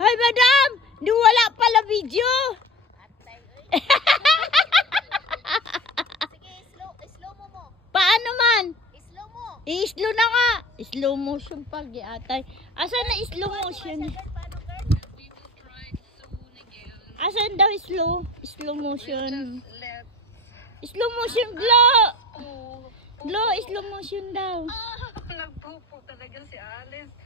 Hi, madam! Di wala pala video. Sige, slow mo. Paano man? Slow mo. I-slow na nga. Slow motion pag atay. Asan na slow motion? Asan daw slow motion? Slow motion, glow! Glow, slow motion daw. Nagpupo talaga si Alice.